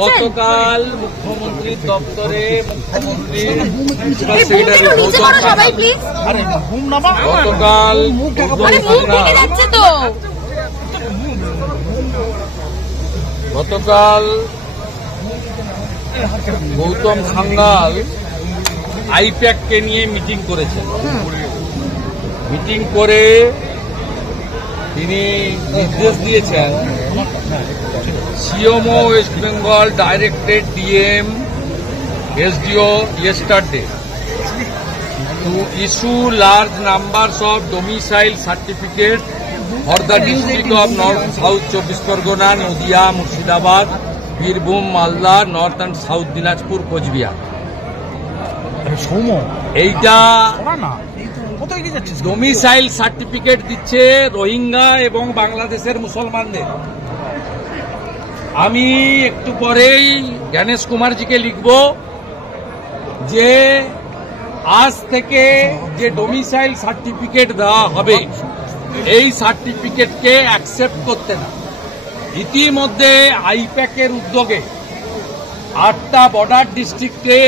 গতকাল মুখ্যমন্ত্রীর দপ্তরে গতকাল গৌতম সাঙ্গাল আইপ্যাককে নিয়ে মিটিং করেছেন। মিটিং করে তিনি নির্দেশ দিয়েছেন CMO West Bengal directed DM SDO yesterday to issue large numbers of domicile certificates for the district of North South 24 Pargona, Nadia, Murshidabad, Birbhum, Malda, North and South Dinajpur, Coachbihar. এইটা domicile certificate দিচ্ছে রোহিঙ্গা এবং বাংলাদেশের মুসলমানদের। আমি একটু পরেই গণেশ কুমারজিকে লিখব যে আজ থেকে যে ডোমিসাইল সার্টিফিকেট দেওয়া হবে এই সার্টিফিকেটকে অ্যাকসেপ্ট করতে না। ইতিমধ্যে আইপ্যাকের উদ্যোগে 8টা বর্ডার ডিস্ট্রিক্টে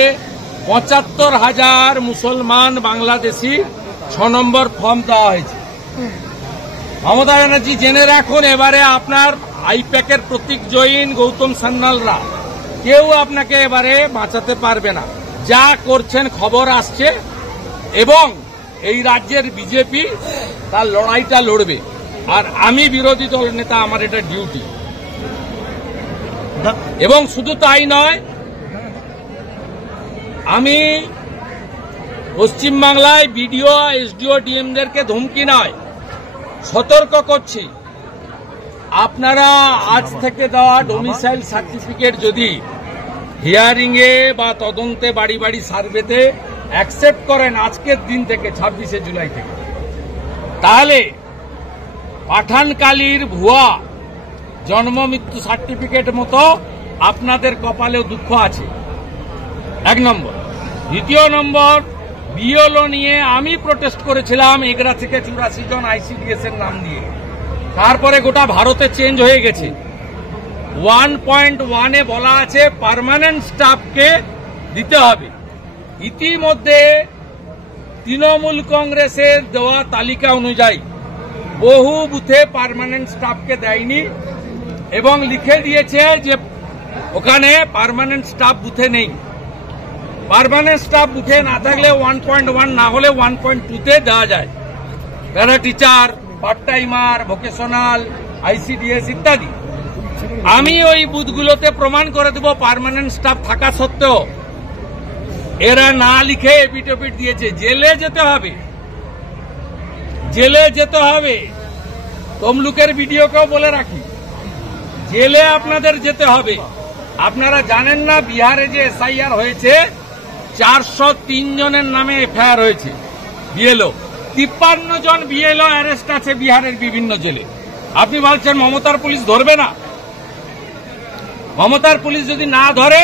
৭৫,০০০ মুসলমান বাংলাদেশি 6 নম্বর ফর্ম দেওয়া হয়েছে। মমতা ব্যানার্জি জেনে রাখুন, এবারে আপনার আইপ্যাকের প্রতীক জৈন গৌতম সান্যালরা কেউ আপনাকে এবারে বাঁচাতে পারবে না। যা করছেন খবর আসছে এবং এই রাজ্যের বিজেপি তার লড়াইটা লড়বে। আর আমি বিরোধী দল নেতা, আমার এটা ডিউটি। এবং শুধু তাই নয়, আমি পশ্চিমবাংলায় বিডিও এসডিও ডিএমদেরকে ধমকি নয়, সতর্ক করছি, আপনারা আজ থেকে দেওয়া ডোমিসাইল সার্টিফিকেট যদি হিয়ারিংয়ে বা তদন্তে বাড়ি বাড়ি সার্ভেতে অ্যাকসেপ্ট করেন আজকের দিন থেকে 26শে জুলাই থেকে, তাহলে পাঠানকালীর ভুয়া জন্ম মৃত্যু সার্টিফিকেট মতো আপনাদের কপালেও দুঃখ আছে। 1 নম্বর। দ্বিতীয় নম্বর, বিএলও নিয়ে আমি প্রোটেস্ট করেছিলাম এগরা থেকে 84 জন ICDS এর নাম দিয়ে। তারপরে গোটা ভারতে চেঞ্জ হয়ে গেছে। 1.1 এ বলা আছে পার্মানেন্ট স্টাফকে দিতে হবে। ইতিমধ্যে তৃণমূল কংগ্রেসের দেওয়া তালিকা অনুযায়ী বহু বুথে পার্মানেন্ট স্টাফকে দেয়নি এবং লিখে দিয়েছে যে ওখানে পার্মানেন্ট স্টাফ বুথে নেই। পার্মানেন্ট স্টাফ বুথে না থাকলে 1.1 না হলে 1.2তে দেওয়া যায়। Para teacher, part timer, vocational, ICDS ইত্যাদি। আমি ওই বুথগুলোতে প্রমাণ করে দেব পার্মানেন্ট স্টাফ থাকা সত্ত্বেও এরা না লিখে এপিট দিয়েছে। জেলে যেতে হবে, জেলে যেতে হবে। তমলুকের ভিডিওকেও বলে রাখি, জেলে আপনাদের যেতে হবে। আপনারা জানেন না বিহারে যে SIR হয়েছে 403 জনের নামে FIR হয়েছে বিএলও। 53 জন বিএলও অ্যারেস্ট আছে বিহারের বিভিন্ন জেলে। আপনি বলছেন মমতার পুলিশ ধরবে না? মমতার পুলিশ যদি না ধরে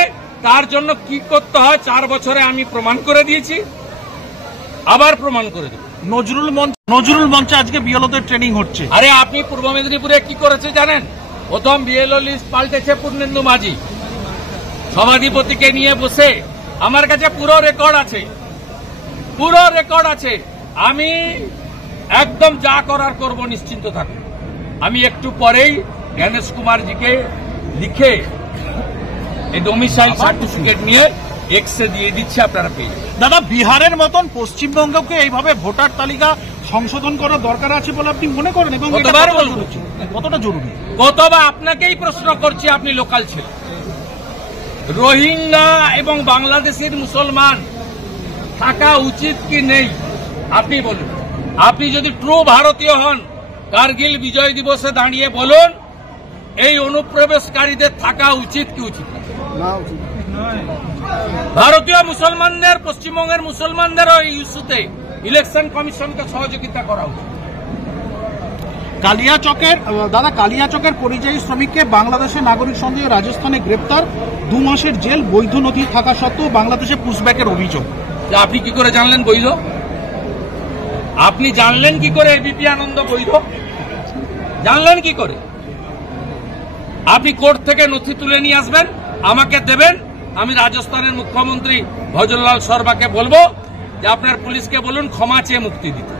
তার জন্য কি করতে হয় 4 বছরে আমি প্রমাণ করে দিয়েছি, আবার প্রমাণ করে দেব। নজরুল মঞ্চে আজকে বিএলওদের ট্রেনিং হচ্ছে। আরে আপনি পূর্ব মেদিনীপুরে কি করেছে জানেন? প্রথম বিএলও লিস্ট পাল্টেছে পূর্ণেন্দু মাঝি সভাধিপতিকে নিয়ে বসে। আমার কাছে পুরো রেকর্ড আছে, পুরো রেকর্ড আছে। আমি একদম যা করার করব, নিশ্চিন্ত থাকুন। আমি একটু পরেই গণেশ কুমারজিকে লিখে এই ডোমিসাইল সার্টিফিকেট নিয়ে এক্সে দিয়ে দিচ্ছে, আপনারা পেয়ে যাবেন। দাদা, বিহারের মতন পশ্চিমবঙ্গকে এইভাবে ভোটার তালিকা সংশোধন করার দরকার আছে বলে আপনি মনে করেন? এবং কতটা জরুরি? কতবার আপনাকেই প্রশ্ন করছি, আপনি লোকাল ছিলেন। রোহিঙ্গা এবং বাংলাদেশের মুসলমান থাকা উচিত কি নেই আপনি বলুন। আপনি যদি ট্রু ভারতীয় হন, কার্গিল বিজয় দিবসে দাঁড়িয়ে বলুন এই অনুপ্রবেশকারীদের থাকা উচিত কি উচিত না? ভারতীয় মুসলমানদের, পশ্চিমবঙ্গের মুসলমানদেরও এই ইস্যুতে ইলেকশন কমিশনকে সহযোগিতা করা উচিত। কালিয়াচকের পরিযায়ী শ্রমিককে বাংলাদেশের নাগরিক সন্দেহে রাজস্থানে গ্রেপ্তার, 2 মাসের জেল, বৈধ নথি থাকা সত্ত্বেও বাংলাদেশে পুশব্যাকের অভিযোগ। আপনি কি করে জানলেন বৈধ? আপনি জানলেন কি করে এবিপি আনন্দ বৈধ? জানলেন কি করে? আপনি কোর্ট থেকে নথি তুলে নিয়ে আসবেন, আমাকে দেবেন, আমি রাজস্থানের মুখ্যমন্ত্রী ভজনলাল শর্মাকে বলবো যে আপনার পুলিশকে বলুন ক্ষমা চেয়ে মুক্তি দিতে।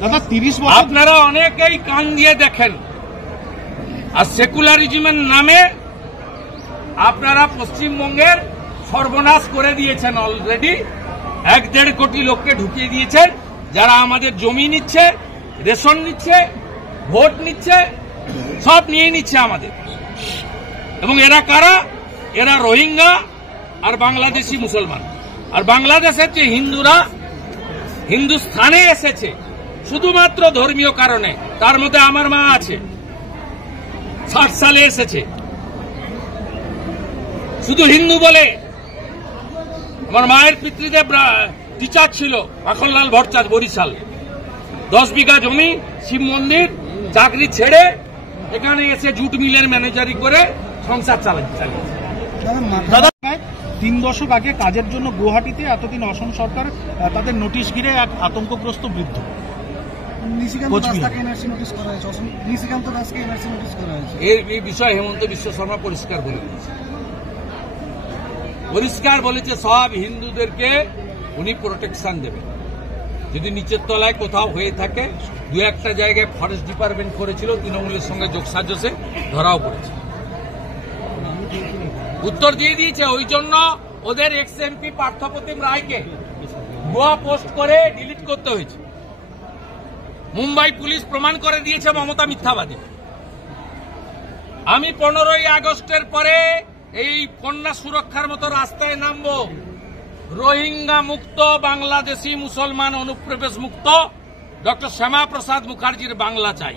দাদা 30 বছর আপনারা অনেকেই কান দিয়ে দেখেন, আর সেকুলারিজমের নামে আপনারা পশ্চিমবঙ্গের সর্বনাশ করে দিয়েছেন। অলরেডি 1-1.5 কোটি লোককে ঢুকিয়ে দিয়েছেন, যারা আমাদের জমি নিচ্ছে, রেশন নিচ্ছে, ভোট নিচ্ছে, সব নিয়ে নিচ্ছে আমাদের। এবং এরা কারা? এরা রোহিঙ্গা আর বাংলাদেশি মুসলমান। আর বাংলাদেশের যে হিন্দুরা হিন্দুস্থানে এসেছে শুধুমাত্র ধর্মীয় কারণে, তার মধ্যে আমার মা আছে, 60 সালে এসেছে শুধু হিন্দু বলে। আমার মায়ের পিতৃদেব টিচার ছিল, মাখনলাল ভট্টাচার্য, বরিশাল। 10 বিঘা জমি, শিব মন্দির, চাকরি ছেড়ে এখানে এসে জুট মিলের ম্যানেজারি করে সংসার চালিয়েছে। দাদা 3 দশক আগে কাজের জন্য গুয়াহাটিতে এতদিন অসম সরকার তাদের নোটিশ ঘিরে এক আতঙ্কগ্রস্ত বৃদ্ধ। এই বিষয়ে হেমন্ত বিশ্ব শর্মা পরিষ্কার বলে দিয়েছে, সব হিন্দুদেরকে উনি প্রোটেকশন দেবেন। যদি নিচের তলায় কোথাও হয়ে থাকে, 2-1টা জায়গায় ফরেস্ট ডিপার্টমেন্ট করেছিল, তৃণমূলের সঙ্গে যোগসাজশে ধরাও পড়েছে, উত্তর দিয়ে দিয়েছে। ওই জন্য ওদের এক্স এমপি পার্থপ্রতিম রায়কে গোয়া পোস্ট করে ডিলিট করতে হয়েছে। মুম্বাই পুলিশ প্রমাণ করে দিয়েছে মমতা মিথ্যাবাদী। আমি 15ই আগস্টের পরে এই কন্যা সুরক্ষার মতো রাস্তায় নামবো। রোহিঙ্গা মুক্ত, বাংলাদেশি মুসলমান অনুপ্রবেশ মুক্ত ডক্টর শ্যামা প্রসাদ মুখার্জির বাংলা চাই।